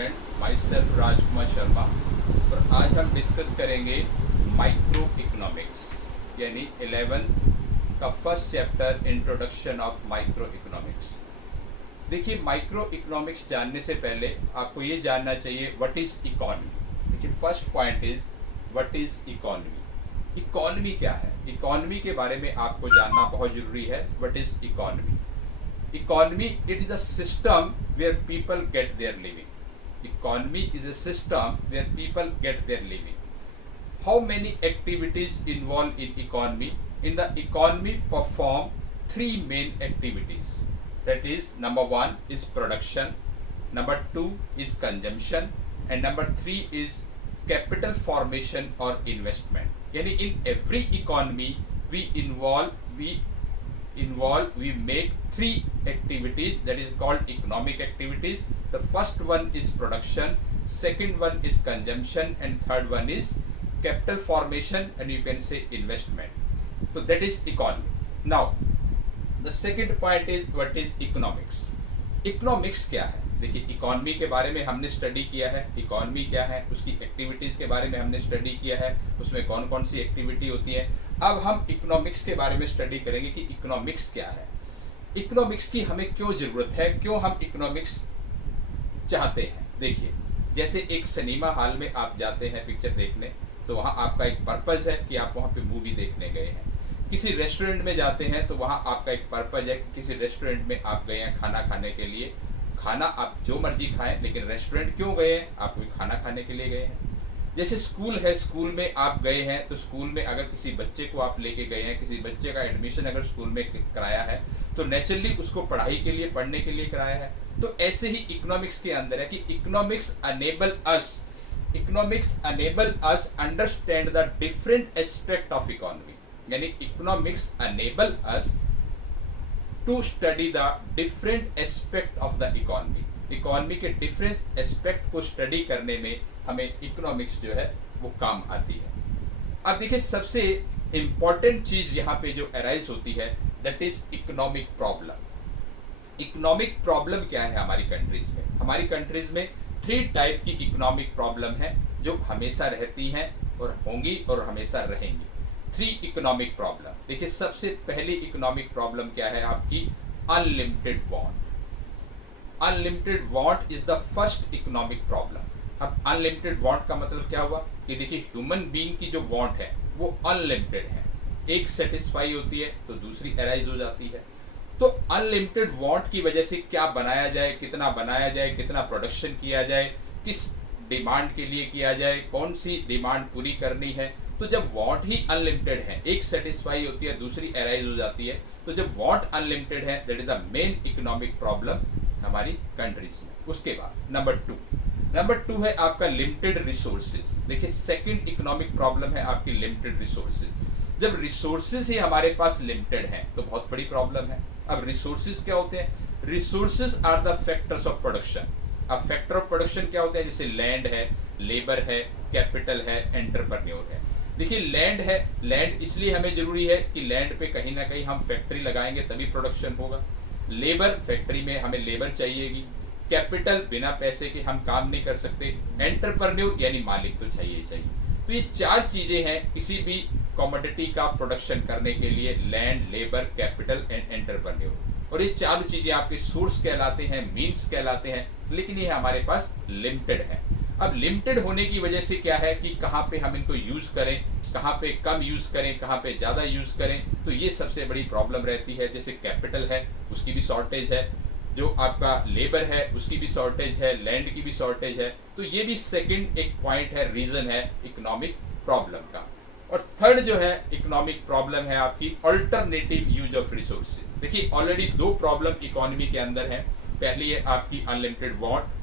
Student, my self Rajkumar Sharma. और आज हम डिस्कस करेंगे माइक्रो इकोनॉमिक्स यानी 11th का first chapter introduction of micro economics. देखिए, माइक्रो इकोनॉमिक्स जानने से पहले आपको ये जानना चाहिए व्हाट इज इकोनॉमी। देखिए, first point is what is economy. Economy क्या है? इकोनॉमी के बारे में आपको जानना बहुत जरूरी है। What is economy? Economy, it is a system where people get their living. Economy is a system where people get their living. How many activities involved in economy? In the economy perform three main activities. That is, number one is production, number two is consumption, and number three is capital formation or investment. Yani in every economy we make three activities that is called economic activities. The first one is production, second one is consumption, and third one is capital formation, and you can say investment. So that is economy. Now the second point is what is economics. Economics क्या है? देखिए, economy के बारे में हमने study किया है। Economy क्या है, उसकी एक्टिविटीज़ के बारे में हमने स्टडी किया है, उसमें कौन कौन सी एक्टिविटी होती है। अब हम इकोनॉमिक्स के बारे में स्टडी करेंगे कि इकोनॉमिक्स क्या है, इकोनॉमिक्स की हमें क्यों ज़रूरत है, क्यों हम इकोनॉमिक्स चाहते हैं। देखिए, जैसे एक सिनेमा हॉल में आप जाते हैं पिक्चर देखने, तो वहाँ आपका एक पर्पज़ है कि आप वहाँ पे मूवी देखने गए हैं। किसी रेस्टोरेंट में जाते हैं तो वहाँ आपका एक पर्पज़ है कि किसी रेस्टोरेंट में आप गए हैं खाना खाने के लिए। खाना आप जो मर्जी खाएं, लेकिन रेस्टोरेंट क्यों गए हैं? आप कोई खाना खाने के लिए गए हैं। जैसे स्कूल है, स्कूल में आप गए हैं तो स्कूल में अगर किसी बच्चे को आप लेके गए हैं, किसी बच्चे का एडमिशन अगर स्कूल में कराया है तो नेचुरली उसको पढ़ाई के लिए, पढ़ने के लिए कराया है। तो ऐसे ही इकोनॉमिक्स के अंदर है कि economics enable us understand the different aspect of economy. यानी economics enable us to study the different aspect of the economy. Economy के डिफरेंट एस्पेक्ट को स्टडी करने में हमें इकोनॉमिक्स जो है वो काम आती है। अब देखिए, सबसे इंपॉर्टेंट चीज यहाँ पे जो अराइज होती है that is economic problem. Economic problem क्या है हमारी कंट्रीज में? हमारी कंट्रीज में थ्री टाइप की इकोनॉमिक प्रॉब्लम है जो हमेशा रहती हैं और होंगी और हमेशा रहेंगी। Three economic problem. देखिए, सबसे पहली इकोनॉमिक प्रॉब्लम क्या है आपकी? Unlimited want. Unlimited want is the first economic problem. अब अनलिमिटेड वांट का मतलब क्या हुआ कि देखिए, ह्यूमन बीइंग की जो वांट है वो अनलिमिटेड है। एक सेटिस्फाई होती है तो दूसरी अराइज हो जाती है। तो अनलिमिटेड वांट की वजह से क्या बनाया जाए, कितना बनाया जाए, कितना प्रोडक्शन किया जाए, किस डिमांड के लिए किया जाए, कौन सी डिमांड पूरी करनी है। तो जब वांट ही अनलिमिटेड है, एक सेटिस्फाई होती है, दूसरी अराइज हो जाती है। तो जब वांट अनलिमिटेड है, that is the main economic problem हमारी कंट्रीज में। उसके बाद नंबर टू है आपका लिमिटेड रिसोर्सेज। देखिए, सेकंड इकोनॉमिक प्रॉब्लम है आपकी लिमिटेड रिसोर्सेज। जब रिसोर्सेज ही हमारे पास लिमिटेड हैं तो बहुत बड़ी प्रॉब्लम है। अब रिसोर्सेज क्या होते हैं? Resources are the factors of production. अब फैक्टर ऑफ प्रोडक्शन क्या होते हैं? जैसे लैंड है, लेबर है, कैपिटल है, एंटरप्रेन्योर है। देखिए, लैंड है, लैंड इसलिए हमें जरूरी है कि लैंड पे कहीं ना कहीं हम फैक्ट्री लगाएंगे तभी प्रोडक्शन होगा। लेबर, फैक्ट्री में हमें लेबर चाहिएगी। कैपिटल, बिना पैसे के हम काम नहीं कर सकते। एंटरप्रेन्योर यानी मालिक तो चाहिए। तो ये चार चीजें हैं किसी भी कमोडिटी का प्रोडक्शन करने के लिए: land, labour, capital and entrepreneur. और ये चारों चीजें आपके सोर्स कहलाते हैं, मीन्स कहलाते हैं, लेकिन ये हमारे पास लिमिटेड है। अब लिमिटेड होने की वजह से क्या है कि कहाँ पे हम इनको यूज करें, कहाँ पे कम यूज करें, कहाँ पे ज़्यादा यूज करें, तो ये सबसे बड़ी प्रॉब्लम रहती है। जैसे कैपिटल है, उसकी भी शॉर्टेज है, जो आपका लेबर है उसकी भी शॉर्टेज है, लैंड की भी शॉर्टेज है। तो ये भी सेकंड एक पॉइंट है, रीजन है इकोनॉमिक प्रॉब्लम का। और थर्ड जो है इकोनॉमिक प्रॉब्लम है आपकी अल्टरनेटिव यूज ऑफ रिसोर्सेज। देखिए, ऑलरेडी दो प्रॉब्लम इकोनॉमी के अंदर है। पहली है आपकी अनलिमिटेड वांट,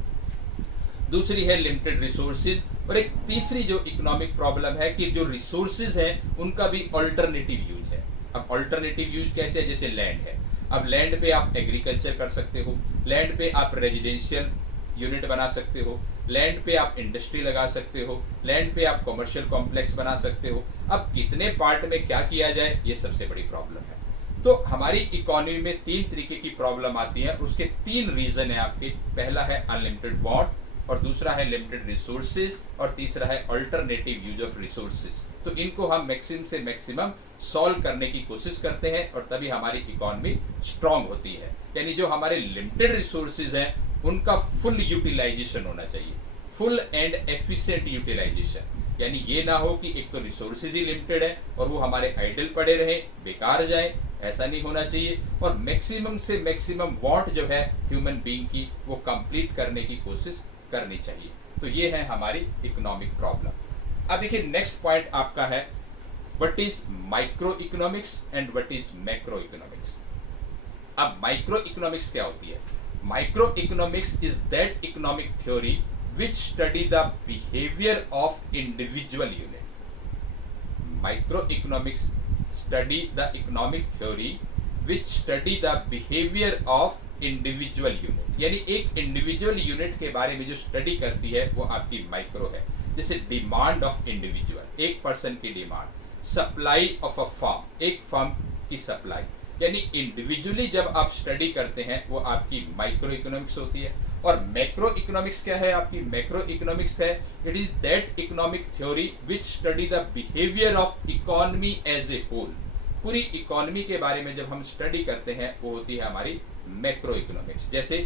दूसरी है लिमिटेड रिसोर्सेज, और एक तीसरी जो इकोनॉमिक प्रॉब्लम है कि जो रिसोर्सेज हैं उनका भी अल्टरनेटिव यूज है। अब अल्टरनेटिव यूज कैसे है? जैसे लैंड है, अब लैंड पे आप एग्रीकल्चर कर सकते हो, लैंड पे आप रेजिडेंशियल यूनिट बना सकते हो, लैंड पे आप इंडस्ट्री लगा सकते हो, लैंड पे आप कमर्शियल कॉम्प्लेक्स बना सकते हो। अब कितने पार्ट में क्या किया जाए, ये सबसे बड़ी प्रॉब्लम है। तो हमारी इकोनॉमी में तीन तरीके की प्रॉब्लम आती है, उसके तीन रीजन है आपके। पहला है अनलिमिटेड वांट, और दूसरा है लिमिटेड रिसोर्सेज और तीसरा है अल्टरनेटिव यूज ऑफ रिसोर्सेज। तो इनको हम मैक्सिमम से मैक्सिमम सॉल्व करने की कोशिश करते हैं और तभी हमारी इकोनॉमी स्ट्रांग होती है। यानी जो हमारे लिमिटेड रिसोर्सेज हैं उनका फुल यूटिलाइजेशन होना चाहिए, फुल एंड एफिशिएंट यूटिलाइजेशन। यानी ये ना हो कि एक तो रिसोर्सेज ही लिमिटेड है और वो हमारे आइडल पड़े रहे, बेकार जाए, ऐसा नहीं होना चाहिए। और मैक्सिमम से मैक्सिमम वांट जो है ह्यूमन बीइंग की वो कंप्लीट करने की कोशिश करनी चाहिए। तो ये है हमारी इकोनॉमिक प्रॉब्लम। अब देखिए नेक्स्ट पॉइंट आपका है what is micro economics and what is macro economics. अब माइक्रो इकोनॉमिक्स क्या होती है? Micro economics is that economic theory which study the behavior of individual unit. Microeconomics study the economic theory which study the behavior of individual unit. यानी एक individual unit के बारे में जो स्टडी करती है वो आपकी माइक्रो है। जैसे डिमांड ऑफ इंडिविजुअल, एक पर्सन की demand, supply of a firm, एक फर्म की सप्लाई, यानी इंडिविजुअली जब आप स्टडी करते हैं वो आपकी माइक्रो इकोनॉमिक्स होती है। और मैक्रो इकोनॉमिक्स क्या है आपकी? मैक्रो इकोनॉमिक्स है it is that economic theory which study the behaviour of economy as a whole. पूरी इकोनॉमी के बारे में जब हम स्टडी करते हैं वो होती है हमारी मैक्रो इकोनॉमिक्स। जैसे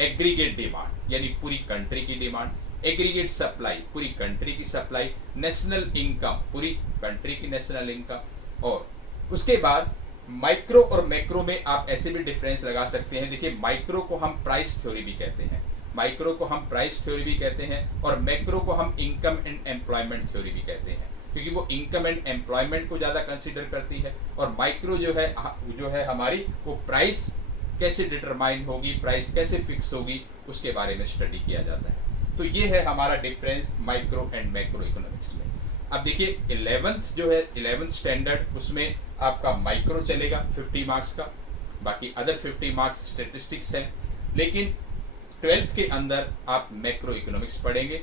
एग्रीगेट डिमांड यानी पूरी कंट्री की डिमांड, एग्रीगेट सप्लाई पूरी कंट्री की सप्लाई, नेशनल इनकम पूरी कंट्री की नेशनल इनकम। और उसके बाद माइक्रो और मैक्रो में आप ऐसे भी डिफरेंस लगा सकते हैं। देखिए माइक्रो को हम प्राइस थ्योरी भी कहते हैं, माइक्रो को हम प्राइस थ्योरी भी कहते हैं, और मैक्रो को हम इनकम एंड एम्प्लॉयमेंट थ्योरी भी कहते हैं, क्योंकि वो इनकम एंड एम्प्लॉयमेंट को ज़्यादा कंसीडर करती है। और माइक्रो जो है हमारी वो प्राइस कैसे डिटरमाइन होगी, प्राइस कैसे फिक्स होगी, उसके बारे में स्टडी किया जाता है। तो ये है हमारा difference micro and macro economics में। अब देखिए 11th जो है 11th स्टैंडर्ड, उसमें आपका माइक्रो चलेगा 50 मार्क्स का, बाकी अदर 50 मार्क्स स्टेटिस्टिक्स है। लेकिन 12th के अंदर आप मैक्रो इकोनॉमिक्स पढ़ेंगे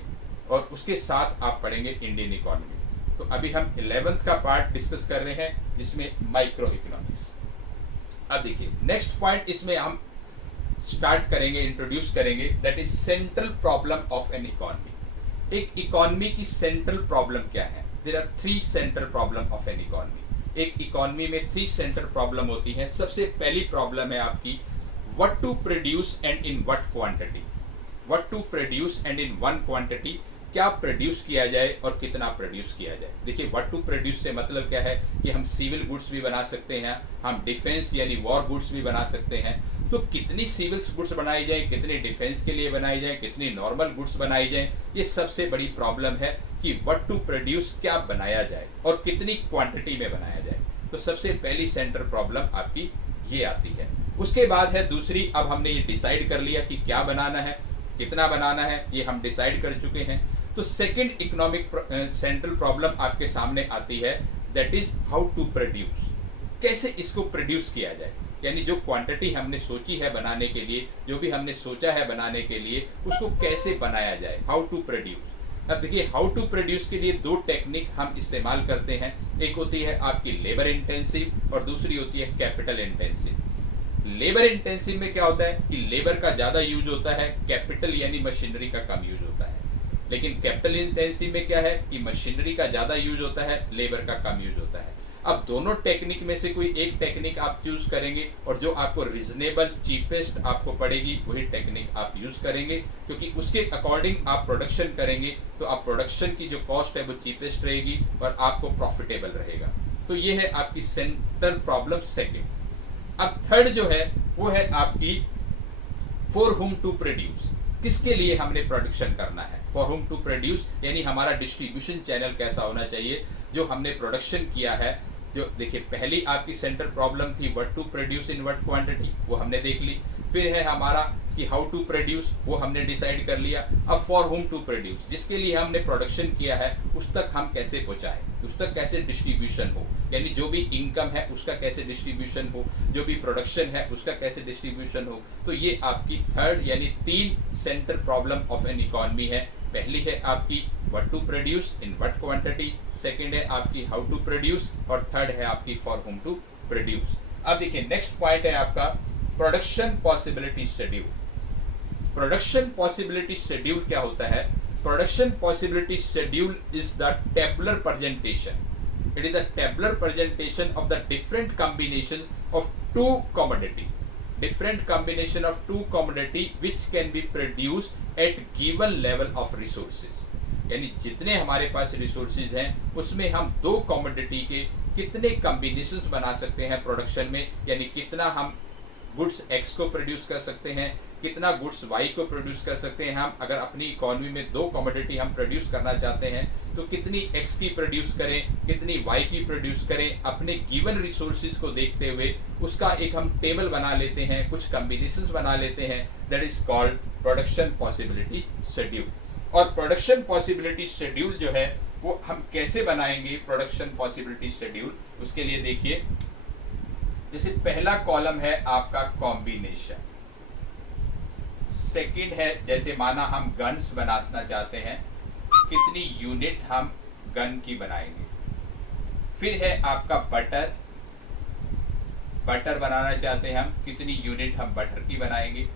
और उसके साथ आप पढ़ेंगे इंडियन इकोनॉमी। तो अभी हम 11th का पार्ट डिस्कस कर रहे हैं जिसमें माइक्रो इकोनॉमिक्स। अब देखिए नेक्स्ट पॉइंट इसमें हम स्टार्ट करेंगे, इंट्रोड्यूस करेंगे, that is central problem of an economy. एक इकोनॉमी की सेंट्रल प्रॉब्लम क्या है? There are 3 central problem of an economy. एक इकोनॉमी में 3 सेंट्रल प्रॉब्लम होती है। सबसे पहली प्रॉब्लम है आपकी what to produce and in what quantity. What to produce and in one quantity, क्या प्रोड्यूस किया जाए और कितना प्रोड्यूस किया जाए। देखिए व्हाट टू प्रोड्यूस से मतलब क्या है कि हम सिविल गुड्स भी बना सकते हैं, हम डिफेंस यानी वॉर गुड्स भी बना सकते हैं। तो कितनी सिविल गुड्स बनाई जाए, कितनी डिफेंस के लिए बनाई जाए, कितनी नॉर्मल गुड्स बनाई जाए, ये सबसे बड़ी प्रॉब्लम है कि व्हाट टू प्रोड्यूस, क्या बनाया जाए और कितनी क्वांटिटी में बनाया जाए। तो सबसे पहली सेंट्रल प्रॉब्लम आपकी ये आती है। उसके बाद है दूसरी, अब हमने ये डिसाइड कर लिया कि क्या बनाना है, कितना बनाना है, ये हम डिसाइड कर चुके हैं। तो सेकंड इकोनॉमिक सेंट्रल प्रॉब्लम आपके सामने आती है, that is how to produce, कैसे इसको प्रोड्यूस किया जाए। यानी जो क्वांटिटी हमने सोची है बनाने के लिए, जो भी हमने सोचा है बनाने के लिए, उसको कैसे बनाया जाए, हाउ टू प्रोड्यूस। अब देखिए हाउ टू प्रोड्यूस के लिए 2 टेक्निक हम इस्तेमाल करते हैं। एक होती है आपकी लेबर इंटेंसिव और दूसरी होती है कैपिटल इंटेंसिव। लेबर इंटेंसिव में क्या होता है कि लेबर का ज़्यादा यूज होता है, कैपिटल यानी मशीनरी का कम यूज होता है। लेकिन कैपिटल इंटेंसिव में क्या है कि मशीनरी का ज़्यादा यूज होता है, लेबर का कम यूज होता है। अब दोनों टेक्निक में से कोई एक टेक्निक आप चूज करेंगे और जो आपको रिजनेबल चीपेस्ट आपको पड़ेगी वही टेक्निक आप यूज करेंगे, क्योंकि उसके अकॉर्डिंग आप प्रोडक्शन करेंगे तो आप प्रोडक्शन की जो कॉस्ट है वो चीपेस्ट रहेगी और आपको प्रॉफिटेबल रहेगा। तो ये है आपकी सेंट्रल प्रॉब्लम सेकंड। अब थर्ड जो है वो है आपकी फॉर हुम टू प्रोड्यूस, किसके लिए हमने प्रोडक्शन करना है। फॉर हुम टू प्रोड्यूस यानी हमारा डिस्ट्रीब्यूशन चैनल कैसा होना चाहिए, जो हमने प्रोडक्शन किया है। जो देखिए पहली आपकी सेंट्रल प्रॉब्लम थी what to produce in what quantity, वो हमने देख ली। फिर है हमारा कि हाउ टू प्रोड्यूस, वो हमने डिसाइड कर लिया। अब फॉर हुम टू प्रोड्यूस, जिसके लिए हमने प्रोडक्शन किया है उस तक हम कैसे पहुंचाएं, उस तक कैसे डिस्ट्रीब्यूशन हो, यानी जो भी इनकम है उसका कैसे डिस्ट्रीब्यूशन हो, जो भी प्रोडक्शन है उसका कैसे डिस्ट्रीब्यूशन हो। तो ये आपकी थर्ड यानी 3 central problem of an economy है। पहली है आपकी what to produce in what quantity, second है आपकी हाउ टू प्रोड्यूस और थर्ड है आपकी फॉर हुम टू प्रोड्यूस। अब देखिए नेक्स्ट पॉइंट है आपका production possibility schedule. Production possibility schedule क्या होता है? Production possibility schedule is the tabular presentation. It is a tabular presentation of the different combinations of two commodity. Different combination of two commodity which can be produced at given level of resources. यानी जितने हमारे पास resources हैं उसमें हम दो commodity के कितने combinations बना सकते हैं प्रोडक्शन में, यानी कितना हम गुड्स एक्स को प्रोड्यूस कर सकते हैं, कितना गुड्स वाई को प्रोड्यूस कर सकते हैं. हम अगर अपनी इकोनॉमी में दो कमोडिटी हम प्रोड्यूस करना चाहते हैं तो कितनी एक्स की प्रोड्यूस करें, कितनी वाई की प्रोड्यूस करें, अपने गिवन रिसोर्सेज को देखते हुए उसका एक हम टेबल बना लेते हैं, कुछ कॉम्बिनेशंस बना लेते हैं. That is called production possibility schedule. और प्रोडक्शन पॉसिबिलिटी शेड्यूल जो है वो हम कैसे बनाएंगे प्रोडक्शन पॉसिबिलिटी शेड्यूल, उसके लिए देखिए. जैसे पहला कॉलम है आपका कॉम्बिनेशन, सेकंड है जैसे माना हम गन्स बनाना चाहते हैं, कितनी यूनिट हम गन की बनाएंगे. फिर है आपका बटर, बटर बनाना चाहते हैं हम, कितनी यूनिट हम बटर की बनाएंगे.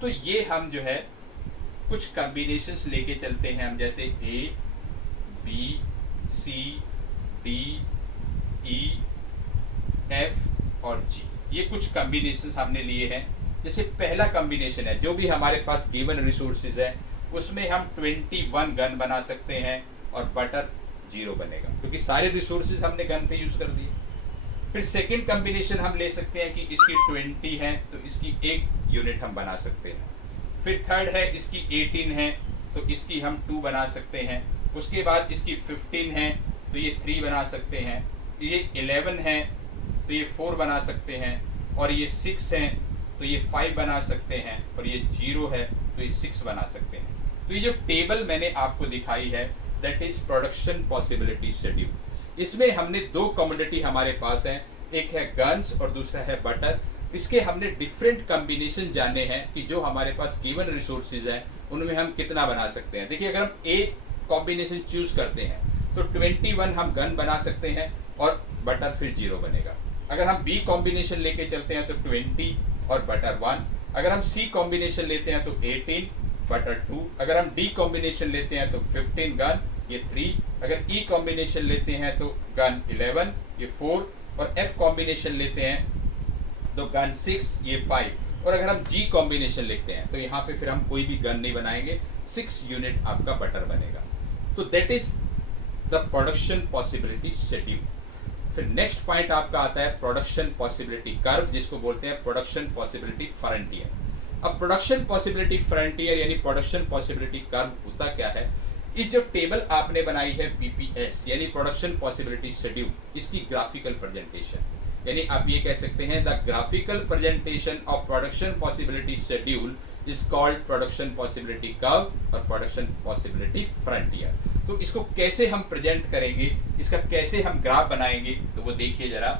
तो ये हम जो है कुछ कॉम्बिनेशंस लेके चलते हैं हम, जैसे A B C D E F और जी. ये कुछ कॉम्बिनेशंस हमने लिए हैं. जैसे पहला कॉम्बिनेशन है, जो भी हमारे पास गिवन रिसोर्सेज है उसमें हम 21 गन बना सकते हैं और बटर 0 बनेगा क्योंकि सारे रिसोर्सेज हमने गन पे यूज कर दिए. फिर सेकंड कॉम्बिनेशन हम ले सकते हैं कि इसकी 20 है तो इसकी 1 यूनिट हम बना सकते हैं. फिर थर्ड है इसकी 18 है तो इसकी हम 2 बना सकते हैं. उसके बाद इसकी 15 है तो ये 3 बना सकते हैं. ये 11 है तो ये 4 बना सकते हैं. और ये 6 है तो ये 5 बना सकते हैं. और ये 0 है तो ये 6 बना सकते हैं. तो ये जो टेबल मैंने आपको दिखाई है that is production possibility schedule. इसमें हमने दो कमोडिटी हमारे पास हैं, एक है गन्स और दूसरा है बटर. इसके हमने डिफरेंट कॉम्बिनेशन जाने हैं कि जो हमारे पास गिवन रिसोर्सेज हैं उनमें हम कितना बना सकते हैं. देखिए अगर हम ए कॉम्बिनेशन चूज करते हैं तो 21 हम गन बना सकते हैं और बटर फिर 0 बनेगा. अगर हम बी कॉम्बिनेशन लेके चलते हैं तो 20 और बटर 1. अगर हम सी कॉम्बिनेशन लेते हैं तो 18 बटर 2. अगर हम डी कॉम्बिनेशन लेते हैं तो 15 गन ये 3. अगर ई कॉम्बिनेशन लेते हैं तो गन 11 ये 4. और एफ कॉम्बिनेशन लेते हैं तो गन 6 ये 5. और अगर हम जी कॉम्बिनेशन लेते हैं तो यहाँ पे फिर हम कोई भी गन नहीं बनाएंगे, 6 यूनिट आपका बटर बनेगा. तो that is the production possibility schedule. फिर नेक्स्ट पॉइंट आपका आता है प्रोडक्शन पॉसिबिलिटी कर्व, जिसको बोलते हैं प्रोडक्शन पॉसिबिलिटी फ्रंटियर. अब प्रोडक्शन पॉसिबिलिटी फ्रंटियर यानी प्रोडक्शन पॉसिबिलिटी कर्व होता क्या है? इस जो टेबल आपने बनाई है पीपीएस यानी प्रोडक्शन पॉसिबिलिटी शेड्यूल, इसकी ग्राफिकल प्रेजेंटेशन, यानी आप ये कह सकते हैं the graphical presentation of production possibility schedule is called production possibility curve और प्रोडक्शन पॉसिबिलिटी फ्रंटियर. तो इसको कैसे हम प्रेजेंट करेंगे, इसका कैसे हम ग्राफ बनाएंगे, तो वो देखिए जरा.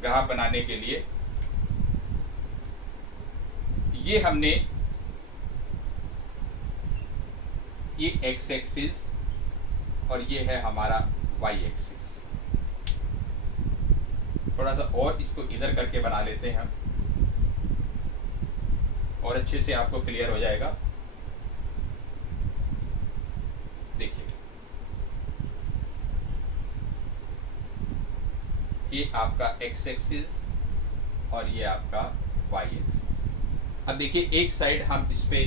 ग्राफ बनाने के लिए ये हमने ये एक्स एक्सिस और ये है हमारा वाई एक्सिस. थोड़ा सा और इसको इधर करके बना लेते हैं हम और अच्छे से आपको क्लियर हो जाएगा. देखिए ये आपका एक्स एक्सिस और ये आपका वाई एक्सिस. अब देखिए एक साइड हम इस पे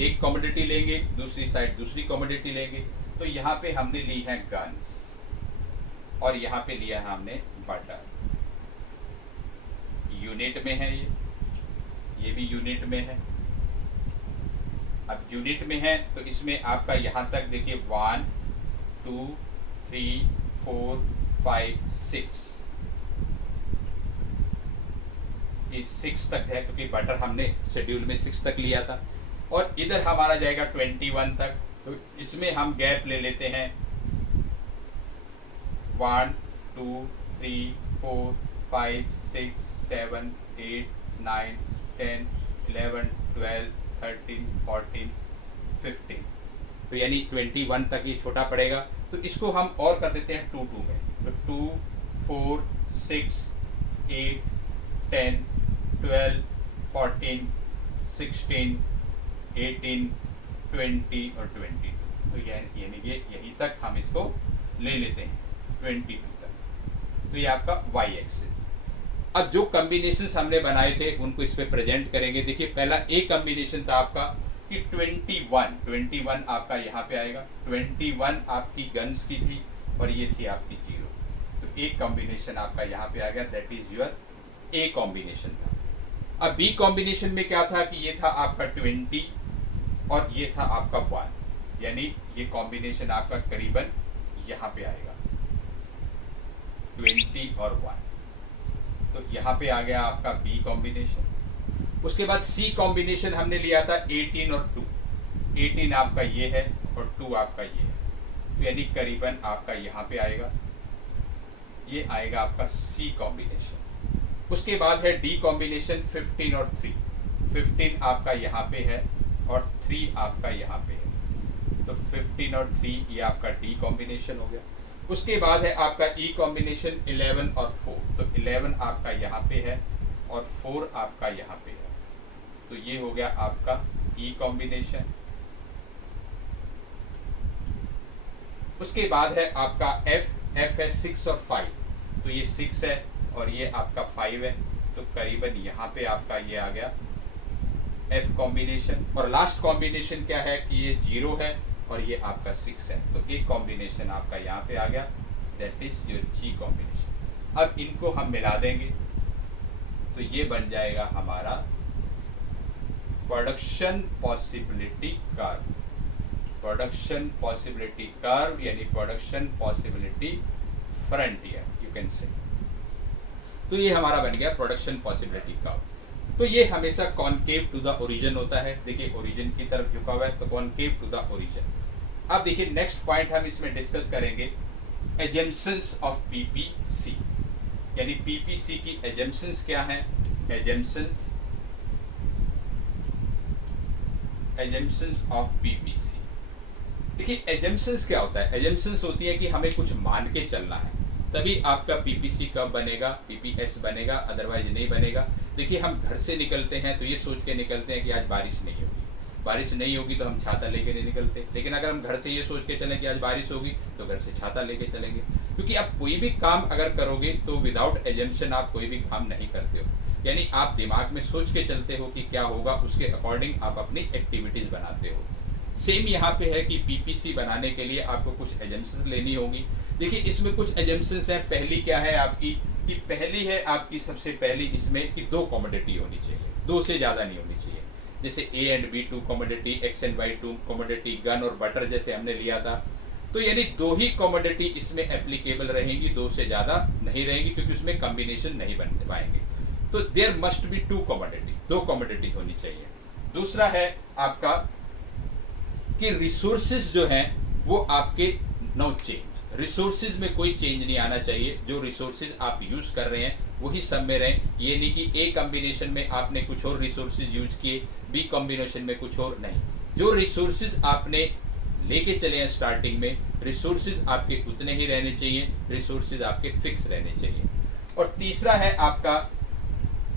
एक कमोडिटी लेंगे, दूसरी साइड दूसरी कमोडिटी लेंगे. तो यहाँ पे हमने ली है गन्स और यहाँ पे लिया है हमने बटर. यूनिट में है ये भी यूनिट में है. अब यूनिट में है तो इसमें आपका यहाँ तक देखिए 1 2 3 4 5 6 ये 6 तक है क्योंकि बटर हमने शेड्यूल में 6 तक लिया था. और इधर हमारा जाएगा 21 तक. तो इसमें हम गैप ले लेते हैं 1 2 3 4 5 6 7 8 9 10 11 12 13 14 15. तो यानी 21 तक ये छोटा पड़ेगा. तो इसको हम और कर देते हैं 2 2 में. तो 2 4 6 8 10 12 14 16, 18, 20 और 22। तो यानी कि यहीं तक हम इसको ले लेते हैं 22 तक। तो ये आपका वाई एक्सिस। अब जो कॉम्बिनेशंस हमने बनाए थे उनको इस पे प्रेजेंट करेंगे। देखिए पहला एक कॉम्बिनेशन था आपका कि 21 आपका यहाँ पे आएगा। 21 आपकी गन्स की थी और ये थी आपकी 0। तो एक कॉम्बिनेशन आपका यहाँ पे आ गया, that is your a combination था। अब बी कॉम्बिनेशन में क्या था कि ये था आपका 20 और ये था आपका 1, यानी ये कॉम्बिनेशन आपका करीबन यहाँ पे आएगा 20 और 1। तो यहाँ पे आ गया आपका बी कॉम्बिनेशन। उसके बाद सी कॉम्बिनेशन हमने लिया था 18 और 2। 18 आपका ये है और 2 आपका ये है, तो यानी करीबन आपका यहाँ पे आएगा, ये आएगा आपका सी कॉम्बिनेशन। उसके बाद है डी कॉम्बिनेशन 15 और 3। 15 आपका यहाँ पे है और 3 आपका यहाँ पे है, तो 15 और 3 ये आपका डी कॉम्बिनेशन हो गया। उसके बाद है आपका ई कॉम्बिनेशन 11 और 4। तो 11 आपका यहाँ पे है और 4 आपका यहाँ पे है, तो ये हो गया आपका ई कॉम्बिनेशन। उसके बाद है आपका एफ है 6 और 5। तो ये 6 है और ये आपका 5 है, तो करीबन यहाँ पे आपका ये आ गया एफ कॉम्बिनेशन। और लास्ट कॉम्बिनेशन क्या है कि ये 0 है और ये आपका 6 है, तो एक कॉम्बिनेशन आपका यहाँ पे आ गया, that is your G combination. अब इनको हम मिला देंगे तो ये बन जाएगा हमारा production possibility curve. Production possibility curve यानी production possibility frontier you can say. तो ये हमारा बन गया प्रोडक्शन पॉसिबिलिटी कर्व। तो ये हमेशा कॉनकेव टू द ओरिजिन होता है। देखिए ओरिजिन की तरफ झुका हुआ है, तो कॉनकेव टू द ओरिजिन। अब देखिए नेक्स्ट पॉइंट हम इसमें डिस्कस करेंगे एजम्पशंस ऑफ पीपीसी, यानी पीपीसी की एजम्पशंस क्या हैं। Assumptions of PPC. देखिए एजम्पशंस क्या होता है। एजम्पशंस होती है कि हमें कुछ मान के चलना है, तभी आपका पीपीसी कब बनेगा, पीपीएस बनेगा, अदरवाइज नहीं बनेगा। देखिए हम घर से निकलते हैं तो ये सोच के निकलते हैं कि आज बारिश नहीं होगी। बारिश नहीं होगी तो हम छाता लेके नहीं निकलते, लेकिन अगर हम घर से ये सोच के चलें कि आज बारिश होगी तो घर से छाता लेके चलेंगे। क्योंकि आप कोई भी काम अगर करोगे तो विदाउट एजम्पशन आप कोई भी काम नहीं करते हो, यानी आप दिमाग में सोच के चलते हो कि क्या होगा, उसके अकॉर्डिंग आप अपनी एक्टिविटीज बनाते हो। सेम यहाँ पे है कि पीपीसी बनाने के लिए आपको कुछ एजम्पशंस लेनी होगी। देखिए इसमें कुछ एजम्पशंस हैं। पहली क्या है आपकी कि पहली है आपकी सबसे पहली इसमें कि 2 कमोडिटी होनी चाहिए, 2 से ज़्यादा नहीं होनी चाहिए। जैसे A and B 2 commodity, X and Y 2 commodity, gun और बटर जैसे हमने लिया था। तो यानी 2 ही कमोडिटी इसमें एप्लीकेबल रहेंगी, 2 से ज़्यादा नहीं रहेंगी, क्योंकि उसमें कम्बिनेशन नहीं बन पाएंगे। तो there must be 2 commodity, 2 commodity होनी चाहिए। दूसरा है आपका कि रिसोर्सेज जो हैं वो आपके नो चेंज, रिसोर्सेज में कोई चेंज नहीं आना चाहिए। जो रिसोर्सेज आप यूज कर रहे हैं वही सब में रहें। ये नहीं कि ए कॉम्बिनेशन में आपने कुछ और रिसोर्सेज यूज किए, बी कॉम्बिनेशन में कुछ और नहीं। जो रिसोर्सेज आपने लेके चले हैं स्टार्टिंग में, रिसोर्सेज आपके उतने ही रहने चाहिए, रिसोर्सेज आपके फिक्स रहने चाहिए। और तीसरा है आपका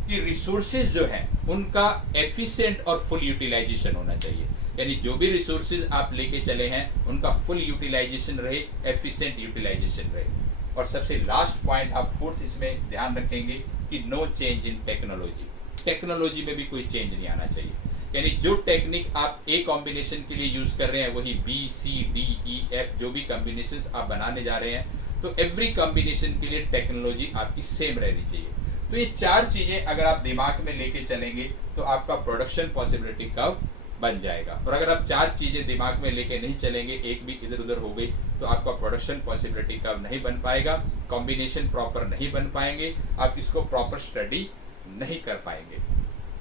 कि रिसोर्सेज जो हैं उनका एफिशिएंट और फुल यूटिलाइजेशन होना चाहिए, यानी जो भी रिसोर्सेज आप लेके चले हैं उनका फुल यूटिलाइजेशन रहे, एफिशिएंट यूटिलाइजेशन रहे। और सबसे लास्ट पॉइंट आप 4th इसमें ध्यान रखेंगे कि no change in technology. Technology में भी कोई चेंज नहीं आना चाहिए, यानी जो टेक्निक आप ए कॉम्बिनेशन के लिए यूज कर रहे हैं वही B C D E F जो भी कॉम्बिनेशन आप बनाने जा रहे हैं, तो एवरी कॉम्बिनेशन के लिए टेक्नोलॉजी आपकी सेम रहनी चाहिए। तो ये 4 चीजें अगर आप दिमाग में लेके चलेंगे तो आपका प्रोडक्शन पॉसिबिलिटी कर्व बन जाएगा। और अगर आप 4 चीजें दिमाग में लेके नहीं चलेंगे, एक भी इधर उधर हो गई, तो आपका प्रोडक्शन पॉसिबिलिटी कर्व नहीं बन पाएगा, कॉम्बिनेशन प्रॉपर नहीं बन पाएंगे, आप इसको प्रॉपर स्टडी नहीं कर पाएंगे।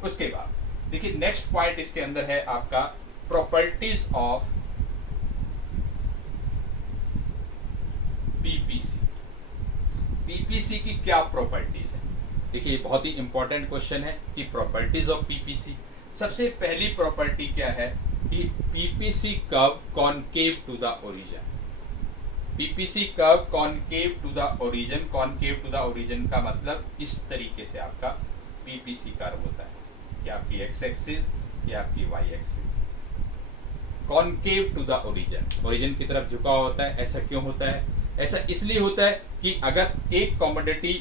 उसके बाद देखिए नेक्स्ट पॉइंट इसके अंदर है आपका प्रॉपर्टीज ऑफ पीपीसी। पीपीसी की क्या प्रॉपर्टीज है। देखिए बहुत ही इंपॉर्टेंट क्वेश्चन है कि प्रॉपर्टीज ऑफ पीपीसी। सबसे पहली प्रॉपर्टी क्या है कि PPC curve concave to the origin. PPC curve concave to the origin. Concave to the origin का मतलब इस तरीके से आपका पीपीसी कर्व होता है कि आपकी एक्स एक्सिस ये आपकी Y axis, concave to the origin, origin की तरफ झुका होता है। ऐसा क्यों होता है? ऐसा इसलिए होता है कि अगर एक कमोडिटी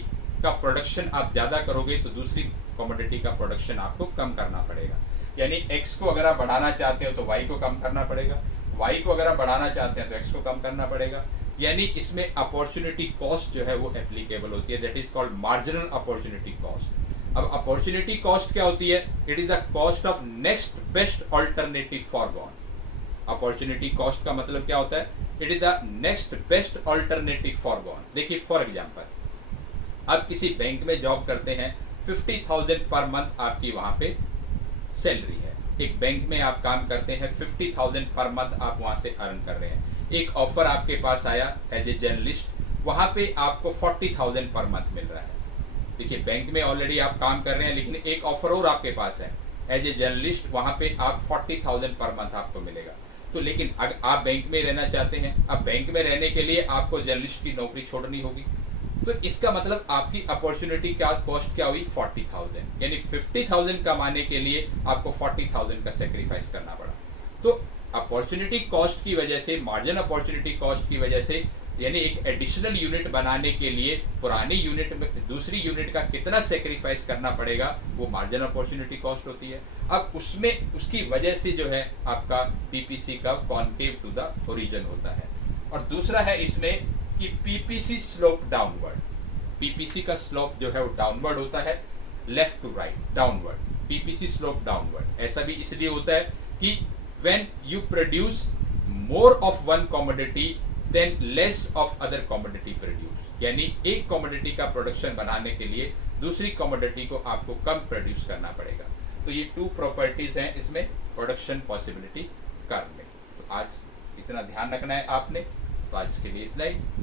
का प्रोडक्शन आप ज़्यादा करोगे तो दूसरी कमोडिटी का प्रोडक्शन आपको कम करना पड़ेगा। यानी x को अगर आप बढ़ाना चाहते हो तो y को कम करना पड़ेगा, y को अगर आप बढ़ाना चाहते हैं तो x को कम करना पड़ेगा। यानी इसमें अपॉर्चुनिटी कॉस्ट जो है वो एप्लीकेबल होती है, that is called marginal opportunity cost. अब अपॉर्चुनिटी कॉस्ट क्या होती है? It is the cost of next best alternative foregone. Opportunity cost का मतलब क्या होता है? It is the next best alternative foregone. देखिए फॉर एग्जांपल, आप किसी बैंक में जॉब करते हैं, 50,000 पर मंथ आपकी वहां पे सैलरी है। एक बैंक में आप काम करते हैं, 50,000 पर मंथ आप वहां से अर्न कर रहे हैं। एक ऑफर आपके पास आया एज ए जर्नलिस्ट, वहां पे आपको 40,000 पर मंथ मिल रहा है। देखिए बैंक में ऑलरेडी आप काम कर रहे हैं, लेकिन एक ऑफर और आपके पास है एज ए जर्नलिस्ट, वहां पे आप 40,000 पर मंथ आपको मिलेगा। तो लेकिन अगर आप बैंक में रहना चाहते हैं, अब बैंक में रहने के लिए आपको जर्नलिस्ट की नौकरी छोड़नी होगी। तो इसका मतलब आपकी अपॉर्चुनिटी क्या कॉस्ट क्या हुई? 40,000। यानी 50,000 कमाने के लिए आपको 40,000 का सेक्रीफाइस करना पड़ा। तो अपॉर्चुनिटी कॉस्ट की वजह से, मार्जिन अपॉर्चुनिटी कॉस्ट की वजह से, यानी एक एडिशनल यूनिट बनाने के लिए पुरानी यूनिट में दूसरी यूनिट का कितना सेक्रीफाइस करना पड़ेगा, वो मार्जिन अपॉर्चुनिटी कॉस्ट होती है। अब उसमें उसकी वजह से जो है आपका पीपीसी का कॉनकेव टू द ओरिजिन होता है। और दूसरा है इसमें कि पीपीसी स्लोप डाउनवर्ड। पीपीसी का स्लोप जो है वो डाउनवर्ड होता है, left to right downward. PPC slope downward ऐसा भी इसलिए होता है कि when you produce more of one commodity then less of other commodity produce. यानी एक कमोडिटी का प्रोडक्शन बनाने के लिए दूसरी कमोडिटी को आपको कम प्रोड्यूस करना पड़ेगा। तो ये 2 प्रॉपर्टीज हैं इसमें प्रोडक्शन पॉसिबिलिटी कर्व में। तो आज इतना ध्यान रखना है आपने। तो आज के लिए इतना ही।